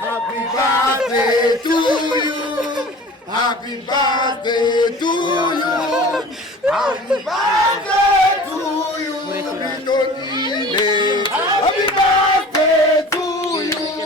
Happy birthday to you. Happy birthday to you. Happy birthday to you. Bidondine. Happy birthday to you.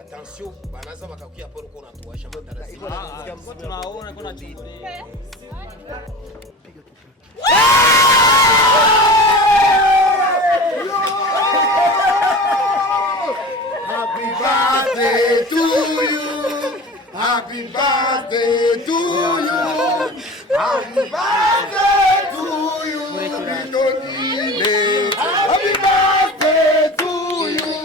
Attention, banaza wakakuya hapo uko unatuwasha madarasa. Tunaona kuna chungulia. Happy birthday to you. Happy birthday to you. Happy birthday to you. Bidondine. Happy birthday to you.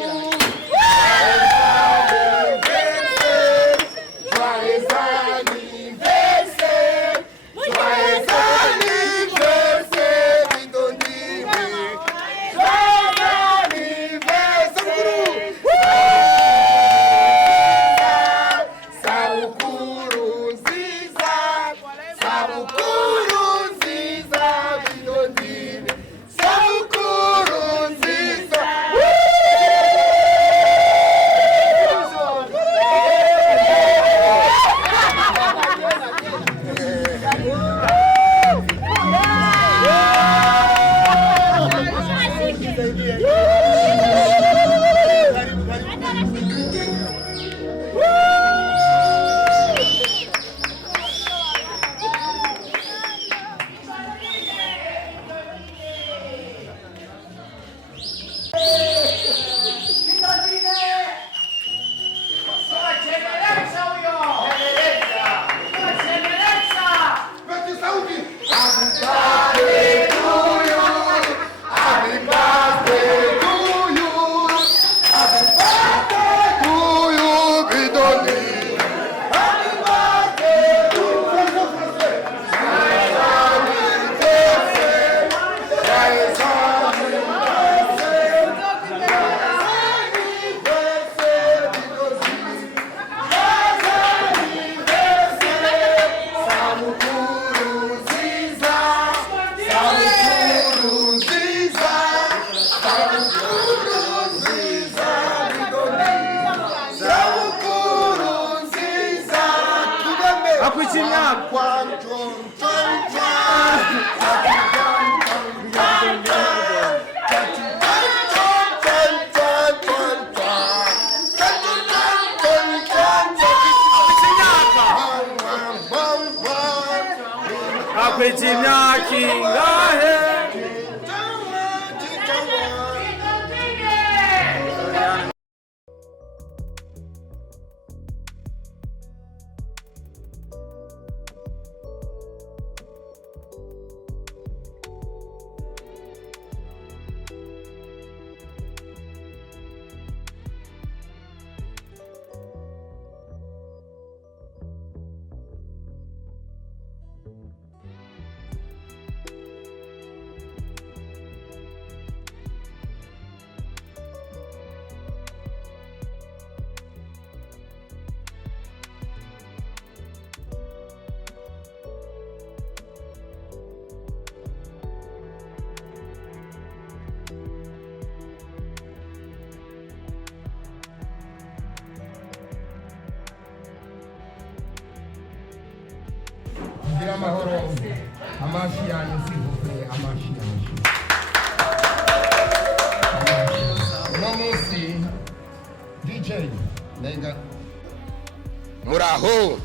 Muraho.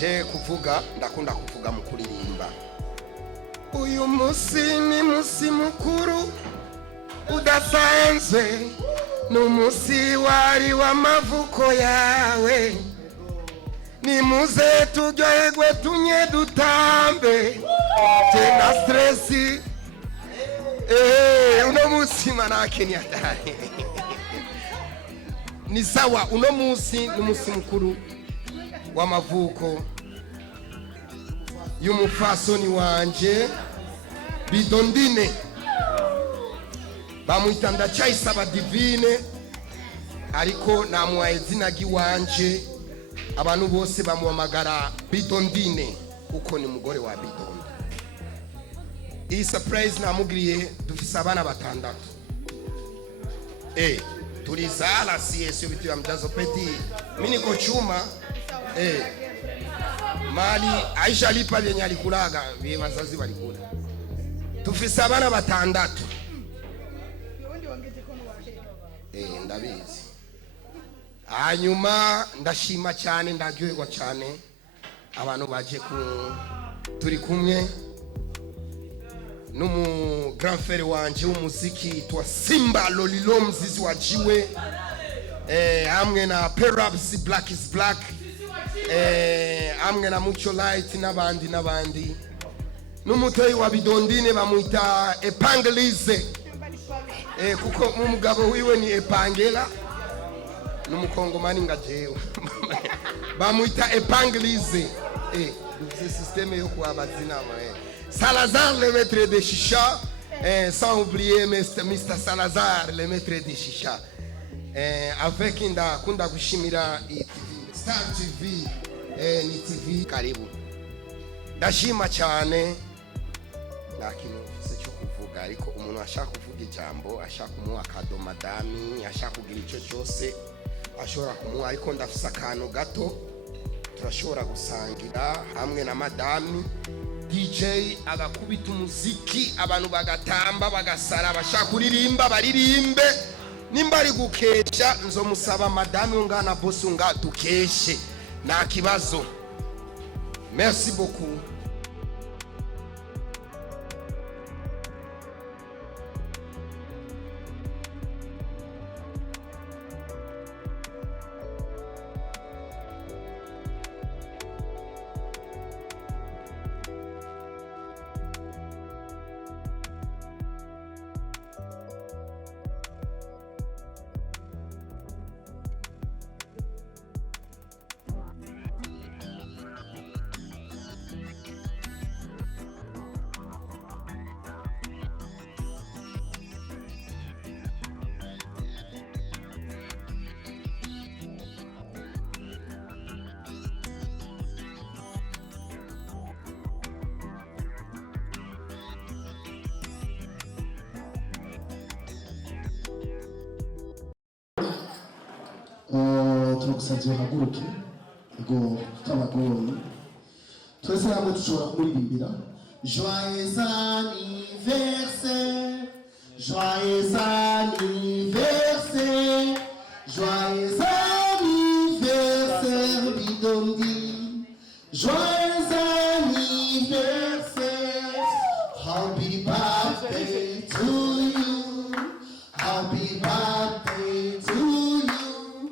Je kuvuga ndakunda kuvuga mu kuririmba. Uyu musi ni musi mukuru udasanzwe, n'umusi wari w'amavuko yawe. Nimuze turyoherwe tunye dutambe tena stressi uno musi manake ni hatari. Ni sawa, uno musi ni musi mukuru w'amavuko y'umufasoni wanje Bidondine, bamwita Ndacyayisaba Divine, ariko namuhaye izina ry'iwanje. Abantu bose bamuhamagara Bidondine kuko ni mugore wa Bidondo. Iyi surprise namugiriye, dufise abana batandatu. Tulizala siyo vitu ya mjazo peti. Mimi niko chuma. Mali Aisha lipa vyenye alikulaga, vye wazazi walikula. Tufise abana batandatu. Ndabizi. Hanyuma ndashima cyane, ndaryoherwa cyane abantu baje turi kumwe n'umu grand frère wanje w'umuziki twa Simba Lolilo mzizi wa Yiwe, hamwe na Perhaps Black is Black, hamwe na Mucho Light n'abandi n'umutoyi wa Bidondine bamwita Epangelise, kuko umugabo wiwe ni Epangela, n'umukongomani ngajewe bamwita Epangelise. C'est système yo kwa bazina Salazar le maître de chicha, sans oublier Mr. Salazar le maître de chicha, avec kunda gushimira Star TV, ni TV karibu. Ndashima cyane nakino cyo kuvuga, ariko umuntu ashaka kuvuga ijambo, ashaka kumuha kado madami, ashaka kugira icyo cyose ashobora kumuha, ariko ndafisa akantu gato turashobora gusangira hamwe na madami. DJ agakubita umuziki, abantu bagatamba bagasara, bashaka kuririmba baririmbe. Nimba ari gukesha nzomusaba madami ungana boss unga dukeshe nta kibazo. Merci beaucoup. turagusangiye haguruke ngo tutabagoye twese hamwe dushobora kumuririmbira. Joyeux anniversaire, joyeux anniversaire, joyeux anniversaire Bidondine, joyeux anniversaire, happy birthday to you, happy birthday to you,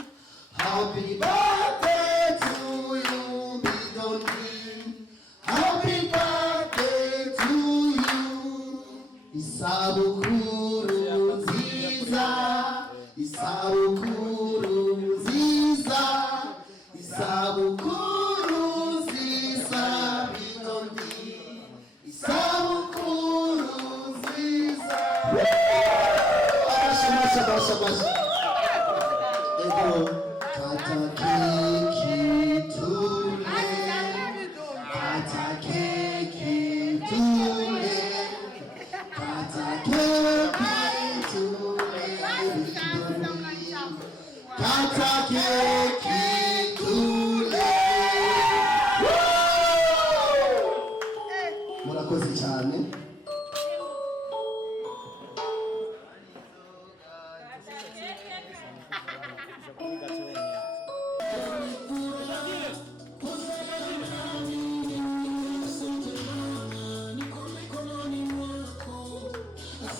happy birthday to you Bidondine, happy birthday to you. Isabukuru nziza, isabukuru nziza, isabukuru nziza Bidondine, isabukuru nziza. Abashamasha ego kata keki tule, kata keki tule, kata keki tule Bidondine, kata keki tule. Murakoze cyane.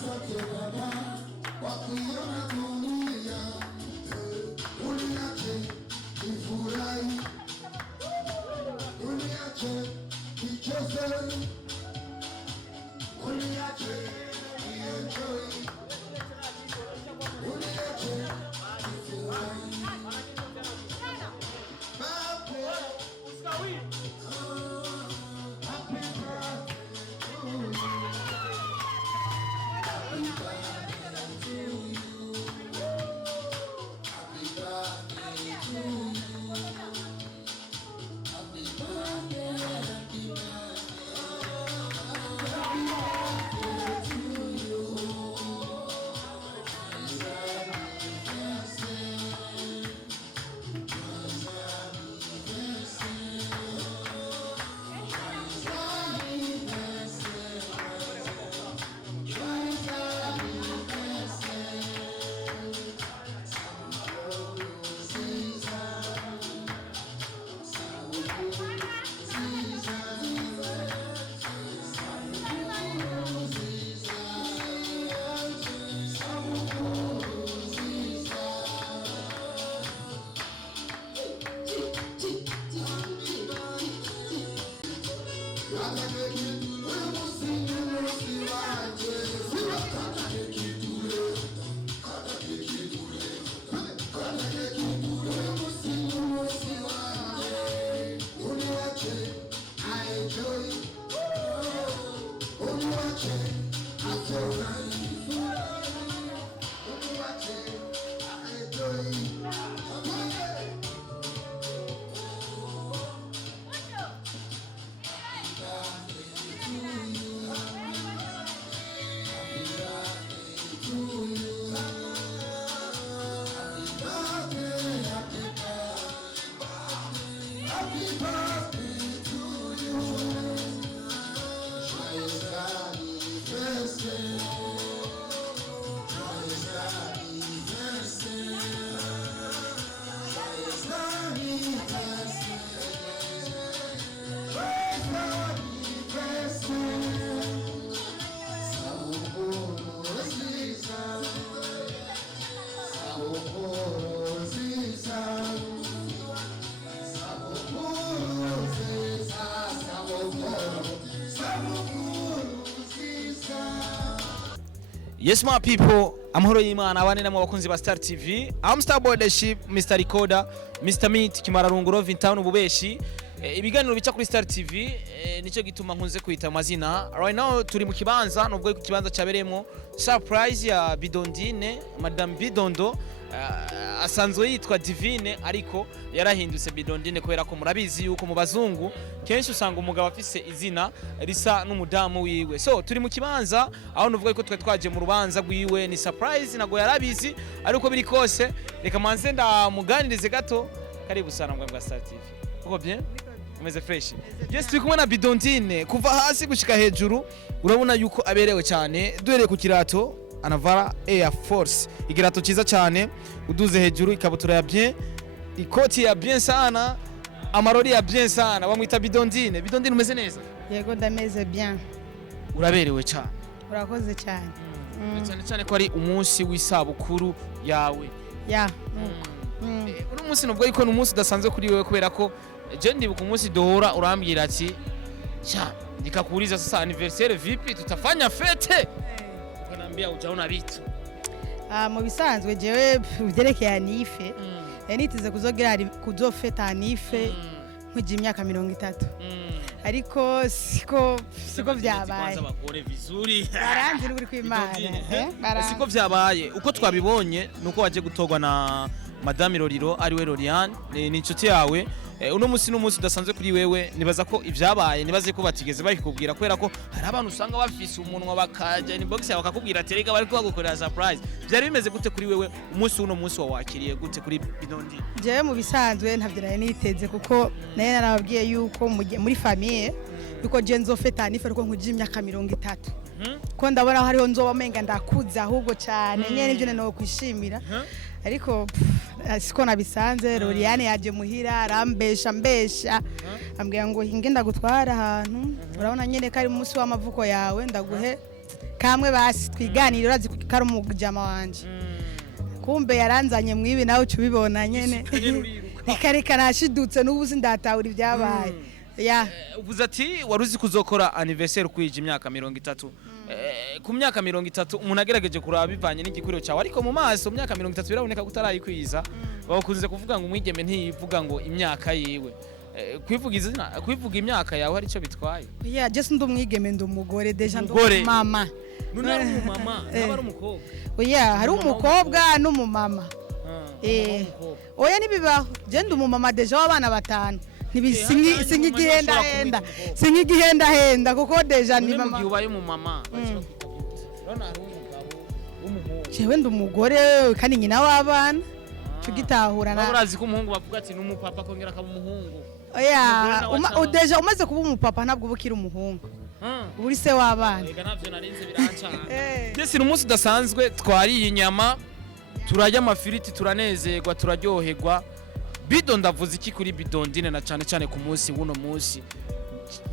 asante Baba kwa kuiona dunia, uniache nifurahi, uniache nicheze, uniache nienjoy, uniache nifurahi. Yes, my people, amahoro y'Imana abane namwe bakunzi ba Star TV. I'm Star Boy the Ship, Mr. Recorder, Mr. Meat, Kimararunguro, Vintown ububeshi. Ibiganiro bica kuri Star TV nico gituma nkunze kwita amazina. Right now turi mu kibanza, nubwo ikibanza cyabereyemo surprise ya Bidondine, Madame Bidondo, asanzwe yitwa Divine ariko yarahindutse Bidondine kubera ko murabizi yuko mu bazungu kenshi usanga umugabo afise izina risa n'umudamu wiwe. So turi mu kibanza aho nuvuga ko twaje mu rubanza rwiwe, ni surprise nago yarabizi ariko biri kose reka manze ndamuganirize gato. Karibu sana mbwa Star TV. Uko bien? Umeze fresh. Yes, turi kumwe na Bidondine kuva hasi gushika hejuru urabona yuko aberewe cyane, duhereye ku kirato anavara Air Force, igirato ciza cyane, uduze hejuru ikabutura ya bien, ikoti ya bien sana, amarori ya bien sana, bamwita Bidondine. Bidondine umeze neza? Yego ndameze bien. Uraberewe cyane. Urakoze cyane. Cyane cyane ko ari umunsi w'isabukuru yawe. Ya. Uno munsi nubwo yuko n'umunsi udasanzwe kuri wewe kubera ko je ndibuka umunsi dohora urambwira ati cha nikakuuliza sasa anniversaire vipi tutafanya fete? Ukanambia ujaona vitu. Mu bisanzwe jewe byerekeye anife. Nitize kuzofeta anife nk'ugiye imyaka 30. Ariko siko byabaye. Kwanza bakore vizuri. Baranzi n'uri kw'Imana. Siko byabaye. Uko twabibonye nuko waje gutogwa na Madame Lolilo ariwe Loliane, ni inshuti yawe. Uno munsi n'umunsi udasanzwe kuri wewe, nibaza ko ivyabaye nibaze ko batigeze bakikubwira kubera ko hari abantu usanga bafise umunwa bakaje inbox yawe bakakubwira ati rega bari kubagukorera surprise. Byari bimeze gute kuri wewe umunsi uno munsi wawakiriye gute kuri Bidondine? Jewe mu bisanzwe ntavyiraye niteze kuko naye narababwiye yuko muri famille yuko je nzofeta anife ariko nk'ugiye imyaka 30. Ko ndabona hariho nzoba menga ndakuze ahubwo cyane nyene nivyo no kwishimira. Ariko siko nabisanze Loliane yaje muhira arambesha ambwira ngo hinge ndagutwara ahantu urabona nyene kari umunsi w'amavuko yawe ndaguhe kamwe basi twiganira urazi ko ari umujama wanje kumbe yaranzanye mwibi nawe ucubibona nyene reka nashidutse n'ubu sindatahura ibyabaye ya uvuze ati waruzi kuzokora anniversaire kwije imyaka 30 ku myaka 30 umuntu agerageje kuraba bivanye n'igikuriro cyawe ariko mu maso mu myaka 30 biraboneka kutarayikwiza bakunze kuvuga ngo umwigeme ntiyivuga ngo imyaka yiwe kwivuga imyaka yawe hari cyo bitwaye ya je sindi umwigeme ndi umugore deja ndo mama none ari umumama n'abari umukobwa oya hari umukobwa n'umumama oya nibibaho je ndi umumama deja w'abana batanu sinigihenda kuko deja ni mama mugihe ubaye umumama urabona hari umugabo w'umuhungu jewe ndi umugore kandi nyina w'abana tugitahura na urazi ko umuhungu bavuga ati n'umupapa kongera akaba umuhungu oya deja umaze kuba umupapa ntabwo ubukira umuhungu uri se w'abana ega navyo narinze birancana Jesse umunsi udasanzwe twariye inyama turarya amafiriti turanezerwa turaryoherwa Bido ndavuze iki kuri Bidondine na cyane ku munsi w'uno munsi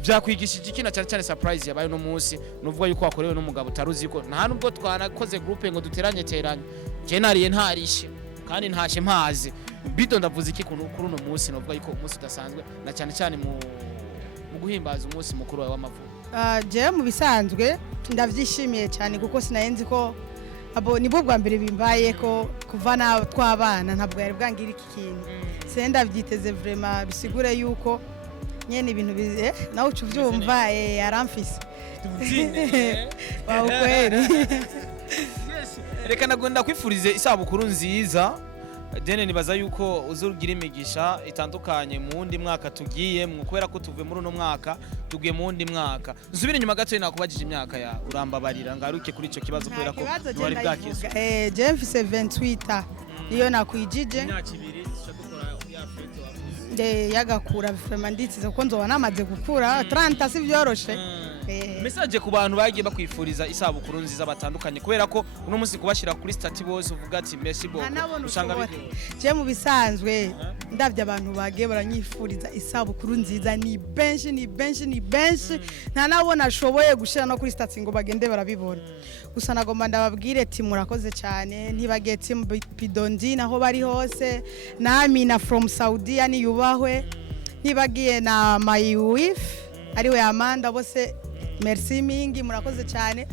byakwigishije iki na cyane surprise yabaye no munsi nuvuga yuko wakorewe n'umugabo utaruzi ko nta nubwo twanakoze groupe ngo duteranye je nariye ntarishe kandi ntashe mpaze Bido ndavuze iki kuri uno munsi nuvuga yuko umunsi udasanzwe na cyane mu guhimbaza umunsi mukuru wa Wamavuko je mu bisanzwe ndavyishimiye cyane kuko sinayenzi ko abo nibo bwa mbere bimbaye ko kuva na twabana ntabwo yari bwangira iki kintu senda byiteze vraiment bisigure yuko nyene ibintu bize nawe ucuvyumva yaramfise wa kweli reka nagunda kwifurize isabukuru nziza dene nibaza yuko uzugira imigisha itandukanye mu wundi mwaka tugiye mu kubera ko tuvuye muri uno mwaka tugiye mu wundi mwaka nsubire nyuma gato nakubajije imyaka ya urambabarira ngaruke kuri ico kibazo kubera ko wari bwakise je mfise 28 iyo nakwijije imyaka ibiri dukora ya fete yagakura vraiment nditse ko nzoba namaze gukura 30 si byoroshe message ku bantu bagiye bakwifuriza isabukuru nziza batandukanye kubera ko uno munsi kubashira kuri stati bose uvuga ati merci beaucoup usanga biri je mu bisanzwe ndavye abantu bagiye baranyifuriza isabukuru nziza ni benshi nta nabona ashoboye gushira no kuri stati ngo bagende barabibona gusa nagomba ndababwire ati murakoze cyane ntibagiye team Bidondine aho bari hose na Amina from Saudi ni yubahwe ntibagiye na my wife ariwe Amanda bose merci mingi murakoze cyane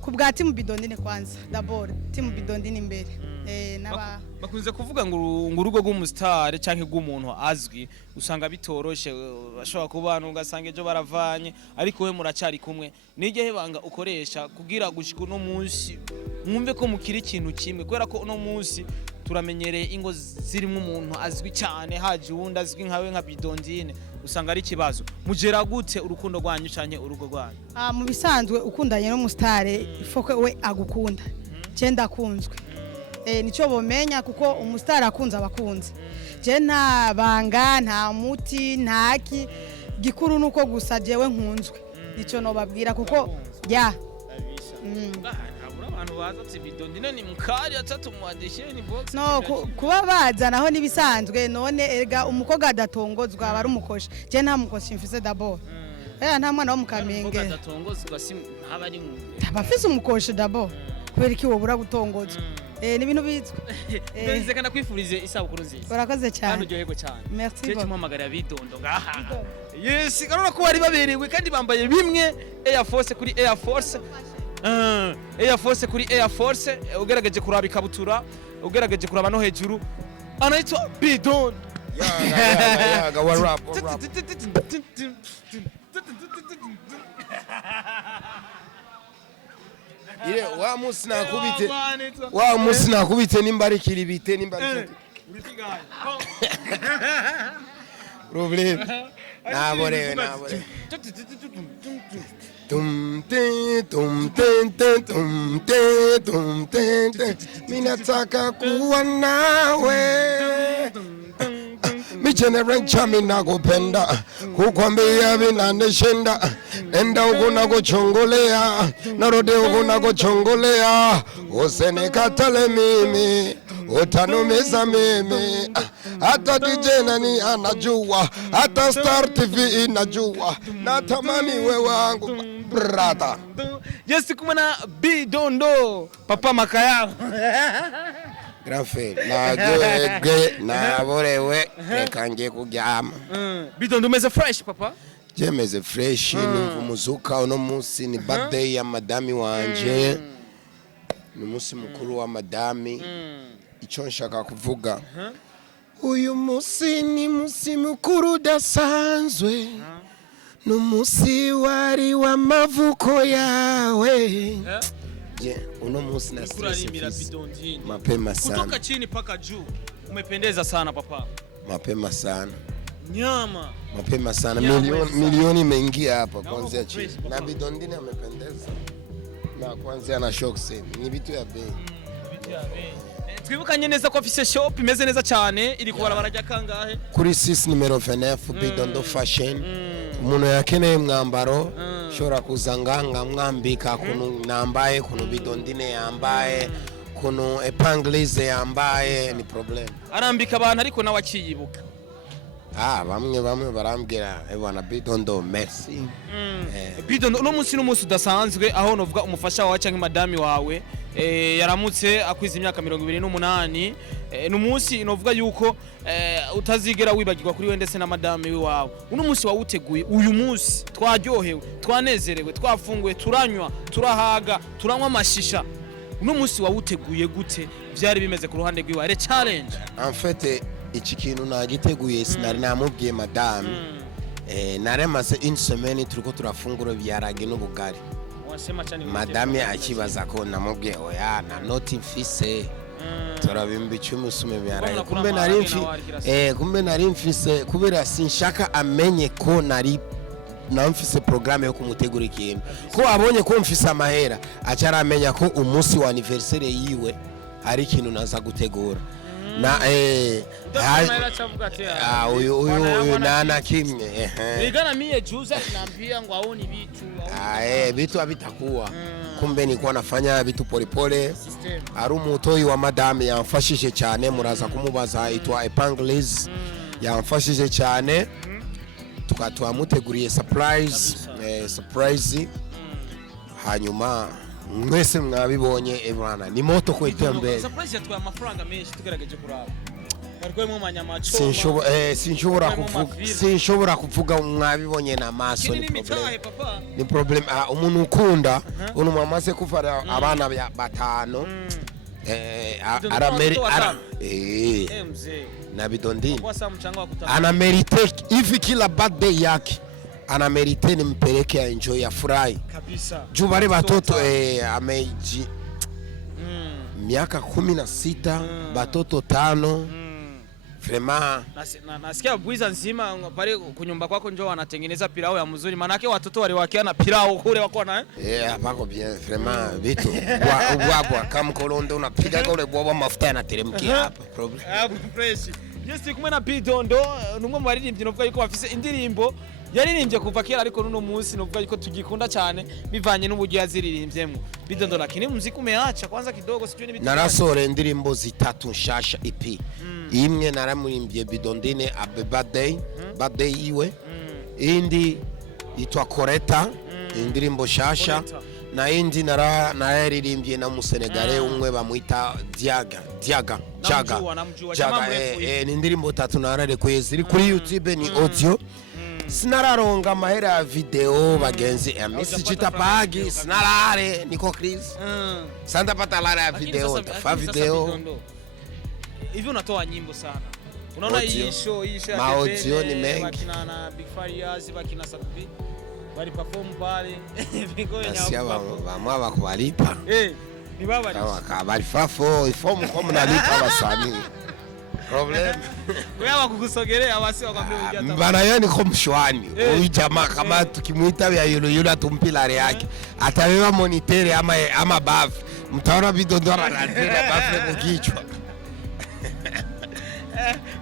ku bwa team Bidondine kwanza d'abord team Bidondine imbere naba bakunze kuvuga ngo urugo rw'umustar canke rw'umuntu azwi usanga bitoroshe bashobora kubana ugasanga ejo baravanye ariko we muracari kumwe nige banga ukoresha kugira gushika no munsi mwumve ko mukiri ikintu kimwe kubera ko no munsi turamenyereye ingo zirimo umuntu azwi cyane haje uwundi azwi nkawe nka Bidondine usanga ari kibazo mugera gute urukundo rwanyu canke urugo rwanyu mu bisanzwe ukundanye no mustare ifoke we agukunda cyenda kunzwe nico bomenya kuko umustar akunza abakunze je nta banga nta muti ntaki gikuru nuko gusa jewe nkunzwe nico no babwira kuko ya abantu baza ati Bidondine ni mukari atatu mwadeshe ni box no kuba baza naho nibisanzwe none erga umukobwa adatongozwa bari umukosha je nta mukoshi mfise d'abord nta mwana wo mukamenge adatongozwa si abari mu abafise umukosha d'abord kubera iki wobura gutongozwa ni ibintu bizwe benze kana kwifurize isabukuru nziza urakoze cyane kandi uryoherwe cyane merci beaucoup cyumuhamagara Bidondo ngaha yes karona ko bari baberewe kandi bambaye bimwe Air Force kuri Air Force Air Force kuri Air Force ugerageje kuraba ikabutura ugerageje kuraba no hejuru anaitwa Bidondo yaga wa rap ile wa musi nakubite nimbarikira ibite nimbarikira problem nabore minataka kuwa nawe michenerencha minakupenda kukwambia vinanishinda enda huku nakuchongolea narudi huku nakuchongolea usinikatale mimi utanumiza mimi hata DJ nani anajua hata Star TV inajua natamani we wangu brother Yes, kumwe na Bidondo Papa Makaya. Grafe naryohejwe naborewe reka ngiye kuryama. Bidondo umeze fresh papa? Jemeze fresh numva umuzuka uno munsi ni birthday ya madami wanje. Ni umunsi mukuru wa madami. Icyo nshaka kuvuga uyu munsi ni munsi mukuru udasanzwe. Numunsi wari wamavuko yawe. Uno munsi na stress mapema sana. Kutoka chini paka juu. Umependeza sana papa. Mapema sana. Nyama. Mapema sana. Milioni imeingia hapa kuanzia chini. Na Bidondine amependeza. Na kuanzia na shock sale. Ni vitu ya bei. Vitu ya bei. Twibukanye neza ko afise shop imeze neza cyane iri kubara barajya kangahe? Kuri 6 numero 29 Bidondo Fashion. Umuntu yakeneye mwambaro shora kuzanganga mwambika kuno nambaye kuno Bidondine yambaye kuno epanglize yambaye ni problem. Arambika abantu ariko nawe akiyibuka. Bamwe barambwira bwana Bidondo merci. Bidondo no munsi udasanzwe aho novuga umufasha wawe cyangwa madami wawe yaramutse akwiza imyaka 28. Numunsi novuga yuko utazigera wibagirwa kuri we ndetse na madami wawe. Uno munsi wawuteguye uyu munsi twaryohewe twanezerewe twafunguye turanywa turahaga turanywa amashisha. Uno munsi wawuteguye gute byari bimeze ku ruhande rwiwe are challenge? En fait iki kintu nagiteguye sinari namubwiye madame. Naremaze une semaine turiko turafungura byarage n'ubugari. Madame akibaza ko namubwiye oya na noti mfise turabimba 10 sume byarage. Kumbe nari mfise kubera sinshaka amenye ko nari namfise programme yo kumutegura ikintu. Ko abonye ko mfise amahera acaramenya ko umunsi wa anniversaire yiwe ari ikintu naza gutegura. Na uyu nana kimwe Nigana mie juza naambia ngo aoni vitu vitu havitakuwa. Kumbe nilikuwa nafanya vitu polepole. Ari umutoi wa madame yamfashije cyane muraza kumubaza itwa Epanglize yamfashije cyane tukatwamuteguriye surprise hanyuma mwese mwabibonye ebana ni moto kwetera mbere. Surprise yatwaye amafaranga menshi tugerageje kuraba. Barikoyemo manyamacho. Sinshobora kuvuga mwabibonye na maso ni problem. Umuntu ukunda uno mwamaze kuvara abana batano na Bidondine ana merite hivi kila birthday yake ana merite nimpeleke enjoy ya furahi kabisa. Juu bale batoto ameji miaka 16 batoto 5 vraiment nasikia bwiza nzima pale kunyumba kwako njoo wanatengeneza pilau ya mzuri manake watoto wale wakiana pilau kule wako na hapako bien vraiment vitu bwa kama kolondo unapiga kule bwa mafuta yanateremkia hapa problem fresh. Yes, kumwe na Bidondo numwe mu baririmbyi novuga yuko bafise indirimbo yaririmbye kuva kera ariko nuno munsi novuga yuko tugikunda cyane bivanye n'uburyo yaziririmbyemo. Bidondo lakini muziki umeacha kwanza kidogo sijui ni bitu. Narasore indirimbo zitatu nshasha EP. Imwe naramurimbye Bidondine birthday Yiwe. Indi itwa Koreta indirimbo shasha na indi nararirimbye na Musenegale umwe bamwita Jaga ni indirimbo tatu nararekuye ziri kuri YouTube ni audio. Sinararonga mahera ya video bagenzi misi chitapagi sinarare niko Chris sanda pata lara ya video fa video hivi unatoa nyimbo sana unaona hii show ya audio ni mengi bakina na Big Farias bakina Sakubi bali perform pale vingo ya mwa bakubalipa ni baba bali fafo ifomu kama nalipa basani problem wewe kukusogelea basi wakwambia ujata bana yani kwa mshwani huyu jamaa kama tukimuita ya yule atumpilare yake atabeba monitere ama baf mtaona Bidondo anazira baf kukichwa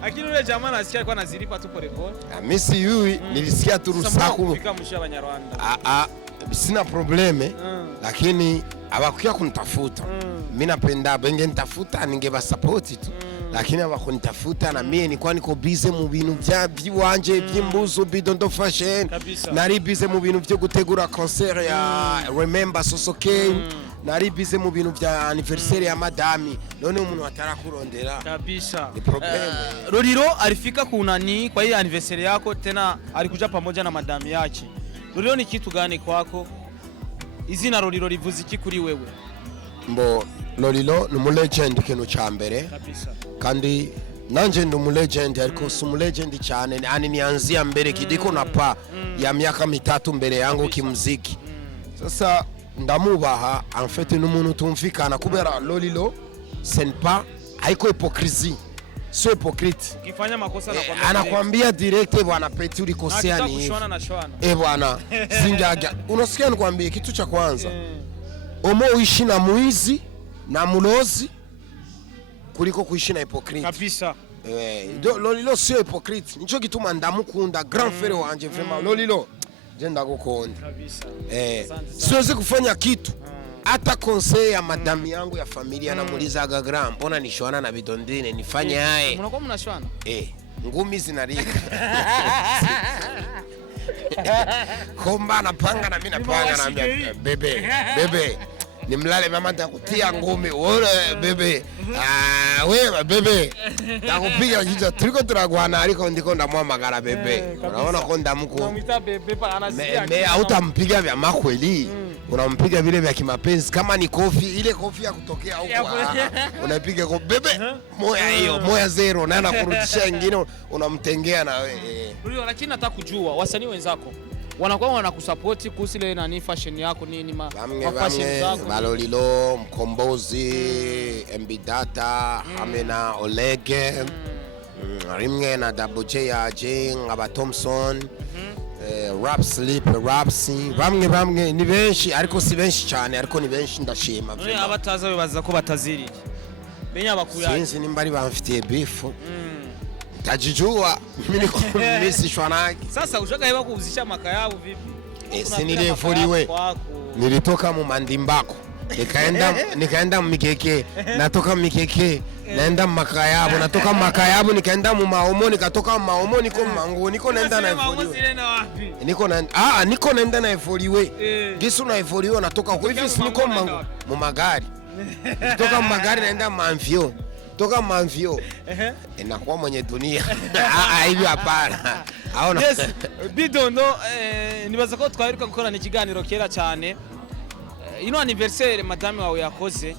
lakini yule jamaa nasikia alikuwa anazilipa tu pole pole. Mimi si yui nilisikia tu rusaku kufika mwisho wa Nyarwanda. Sina probleme lakini abakuya kunitafuta. Mimi napenda benge nitafuta ningeba support tu. lakini abakunitafuta na mie nilikuwa niko busy mu bintu by'iwanje by'imbuzo Bidondo Fashion, nari busy mu bintu byo gutegura concert ya Remember Sosoke, nari busy mu bintu bya anniversaire ya madami, none umuntu atarakurondera kabisa. Ni problem. Lolilo alifika kunani kwa hii anniversary yako, tena alikuja pamoja na madami yake. Lolilo ni kitu gani kwako? Izina Lolilo livuze iki kuri wewe? Mbo Lolilo ni legend kintu cha mbere kabisa, kandi nanje ndi legend ariko si legend cyane, ani nianzia mbere kidiko na pa ya miaka 3 mbere yangu kimuziki. Sasa ndamubaha en fait n'umuntu tumfikana kubera Lolilo senpa haiko hypocrisie, sio hypocrite. Ukifanya makosa anakuambia direct bwana Peti ulikosea ni hivi. Bwana sinjaga. Unasikia nikwambie kitu cha kwanza. Omo uishi na muizi na mulozi kuliko kuishi na hypocrite kabisa. Lolilo sio hypocrite, nicho gituma ndamukunda grand frère wanje vraiment. Lolilo je ndagukunda kabisa. Siwezi kufanya kitu hata conseil ya madami yangu ya familia na mulizaga grand, mbona nishwana na Bidondine nifanye haye. Mnakuwa mnashwana? Ngumi zinarika. Komba napanga na mimi napanga na mimi. Bebe nimlale mama takutia ngumi wewe bebe. Wewe bebe takupiga kichwa, tuliko turagwana aliko ndiko ndamwamagara bebe. Unaona ko ndamuko unamwita bebe pa anasikia me hautampiga vya makweli, unampiga vile vya kimapenzi. Kama ni kofi, ile kofi ya kutokea huko unapiga kwa bebe moya hiyo moya zero, na anakurudishia nyingine unamtengea na wewe. Lakini nataka kujua wasanii wenzako wanakuwa wanakusupport kuhusu ile nani fashion yako nini fashion zako? Balolilo, Mkombozi, Mbidata, Hamwe na Olege, rimwe na Double J aje ngaba Thompson, Rap Sleep, Rapsi, bamwe ni benshi ariko si benshi cyane, ariko ni benshi ndashima. Abataza bibaza ko bataziri benya bakuyaje sinzi nimba ari bamfitiye beef. Tajijua mimi niko misi shwanaki. Sasa ushaka heba kuuzisha makayabu vipi? Sinilefoliwe. Nilitoka mu mandimbako. Nikaenda mikeke. Natoka mikeke. Naenda makayabu. Natoka makayabu nikaenda mu maomo, nikatoka maomo niko mangu. Niko naenda na efoliwe. Niko naenda na efoliwe. Gisu na efoliwe natoka huko hivi niko mangu mu magari. Nitoka mu magari naenda Manfio. Toka Manfio inakuwa mwenye dunia. Hivi hapana. Yes, Bidondo nibaza ko twaheruka gukorana ikiganiro kera cyane. Ino anniversaire madame wawe yakoze,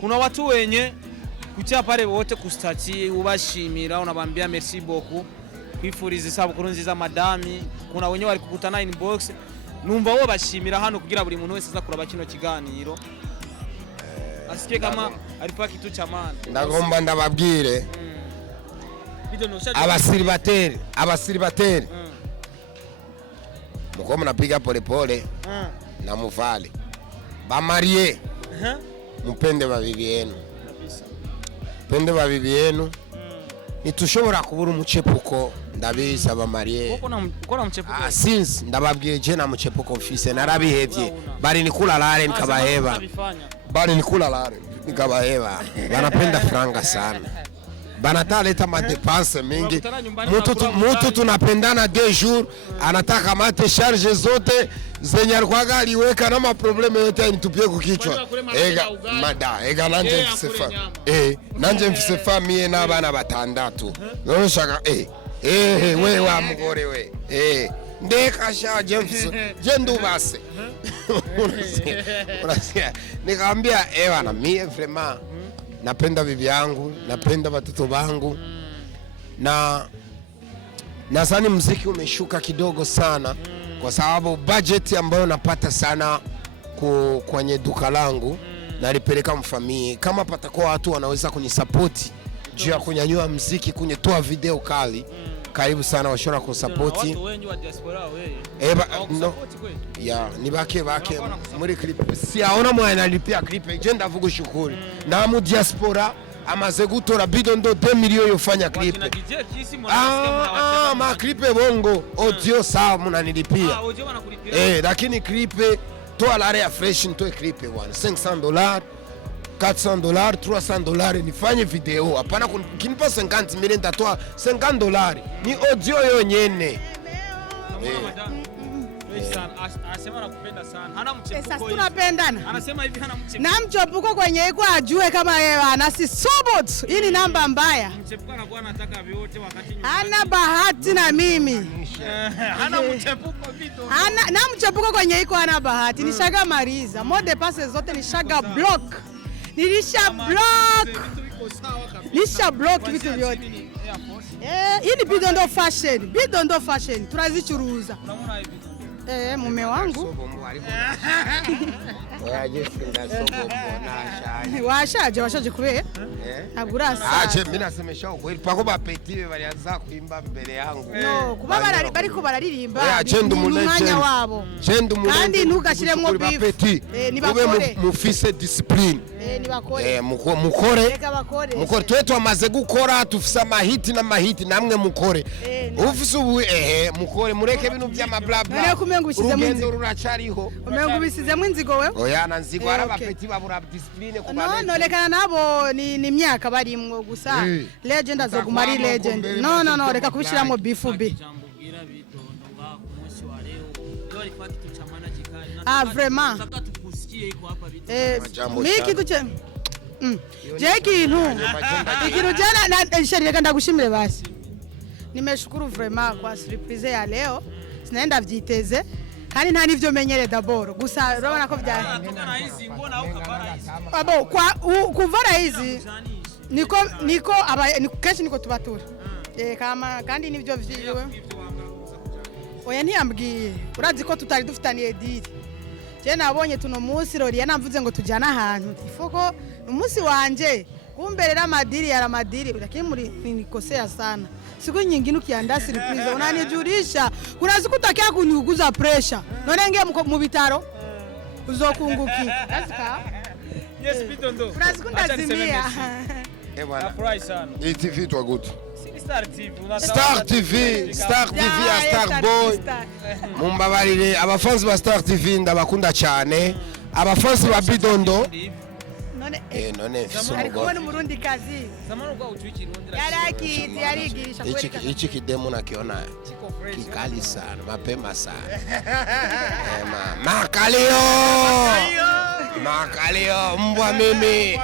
kuna watu wenye kutia pale wote kustati ubashimira, unabambia merci beaucoup, kwifuriza isabukuru nziza madame. Kuna wenye wali kukutana inbox, numva wo bashimira hano kugira buri muntu wese aza kuraba kino kiganiro asikie kama alipa kitu cha maana. Ndagomba ndababwire abasiribateri muko mnapiga polepole na mufale bamarie mupende babibi yenu, pende babibi yenu. Nitushobora kubura umucepuko ndabiza bamarie uko na mchepuko since ndababwiye je na mucepuko office narabihevye, bari nikula lare nikabaheba, bari nikula lare nikabaheba. Banapenda franga sana, banataleta madepense mingi. Mutu tunapendana 2 jours anataka mate charge zote zenye alikuwa aliweka na maprobleme yote anitupie kukichwa. Ega nanje msefa nanje msefa mie na bana batandatu noshaka we wa mugore we ndeka sha James jendu base. Unasikia nikamwambia bana mie vraiment napenda bibi yangu, napenda watoto wangu, na sasa muziki umeshuka kidogo sana kwa sababu budget ambayo napata sana kwenye duka langu nalipeleka mfamii. Kama patakuwa watu wanaweza kunisupport juu ya kunyanyua muziki, kunyetoa video kali, karibu sana washora kusupport. Watu wengi wa diaspora wewe. No. Ya ni bake muri clip. Siaona mwana analipia clip. Je ndavuga shukuri. Na mu diaspora amaze gutora Bidondo 2 million yofanya clip. Ma clip bongo audio sawa mnanilipia. Audio wanakulipia. Lakini clip toa lare ya fresh nitoe clip bwana $500 $400 $300 nifanye video, hapana kinipa 50,000 nitatoa $50 ni audio yonyene. Anasema anakupenda sana. Hana mchepuko. Sasa tunapendana. Anasema hivi hana mchepuko. Na mchepuko kwenye iko ajue kama yeye ana si sobot. Hii ni namba mbaya. Mchepuko anakuwa anataka vyote wakati nyumbani. Hana bahati na mimi. Hana mchepuko vitu. Na mchepuko kwenye iko hana bahati. Nishaga mariza. Mode passes zote nishaga block. Nilisha block. Nisha block vitu vyote. Hii ni Bidondo fashion. Bidondo fashion. Tunazichuruza. Unaona hivi? Mume wangu. Washaje kubera? Nagurasa. Ache mimi nasemesha ukweli pako bapetive balianza kuimba mbele yangu. No, kuba bariko bararirimba. Umwanya wabo. Kandi ntugashiremo beef. Ube mufise discipline. Nibakore. Mukore. Reka bakore. Mukore twetu amaze gukora tufisa amahiti n'amahiti namwe mukore. Ufise ubu mukore mureke ibintu by'ama bla bla. Urugendo ruracariho. Umengo bisizemo inzigo we? Oya na nzigo arabapeti babura discipline kubana. No reka nabo ni myaka barimwo gusa. Legend azogumari legend. No reka kubishiramo beef bi. Vraiment. Miki tuche. Ikintu jana reka ndagushimire basi. Nimeshukuru vraiment kwa surprise ya leo. Sinaenda vyiteze. Kandi nta nivyo menyere daboro. Gusa urabona ko byahindura. Abo kuvara hizi niko keshi niko tubatura. Kama kandi nivyo vyiwe. Oya ntiyambwiye. Urazi ko tutari dufitaniye deal. Je nabonye tuno munsi Loliane amvuze ngo tujana ahantu. Ifoko umunsi wanje kumberera amadiri ya ramadiri lakini muri nikosea sana. Siku nyingine ukiandaa surprise unanijulisha. Unazi kutakia kuniguza pressure. None ngiye mu bitaro uzokunguki. Yes Bidondo. Unazi kundazimia. Bwana. Nafurahi sana. Hii TV tu good. Star TV. Star TV ya Star Boy. Mumbabarire abafanzi ba Star TV ndabakunda cyane. Abafanzi ba Bidondo. None ariko ni murundi kazi. Zamani uko uchuiki Rwanda. Yaraki yarigirisha kweli. Hichi kidemo nakiona kikali sana, mapema sana. Makalio mbwa mimi.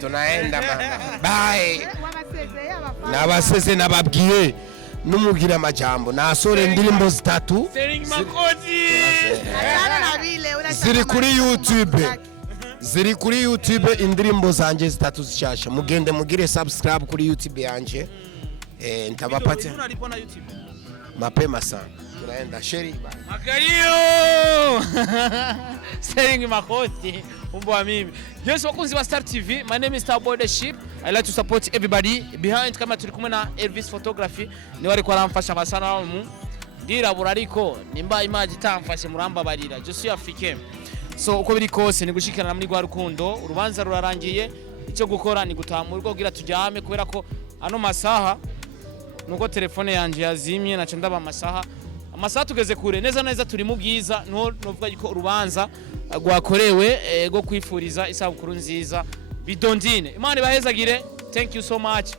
Tunaenda mama. Bye. Nabaseze nababwiye numugira amajambo nasore indirimbo zitatu ziri kuri YouTube indirimbo zanje zitatu zishasha mugende mugire subscribe kuri YouTube yanje ntabapate mapema sana tunaenda sheri Makalio selling makoti umbwa mimi. Yes wakunzi wa Star TV, my name is Star Bodyship. I like to support everybody behind kama turi kumwe na Elvis Photography ni wari kwa ramfasha basana mu ndirabura ariko nimba imaji tamfashe muramba barira je suis africain. So uko biri kose ni gushikana muri gwa rukundo urubanza rurarangiye icyo gukora ni gutaha mu rugo kugira tujyame kubera ko ano masaha nuko telefone yanje yazimye naca ndaba amasaha tugeze kure neza turi mu bwiza novuga yuko urubanza rwakorewe go kwifuriza isabukuru nziza Bidondine. Imana ibahezagire. Thank you so much.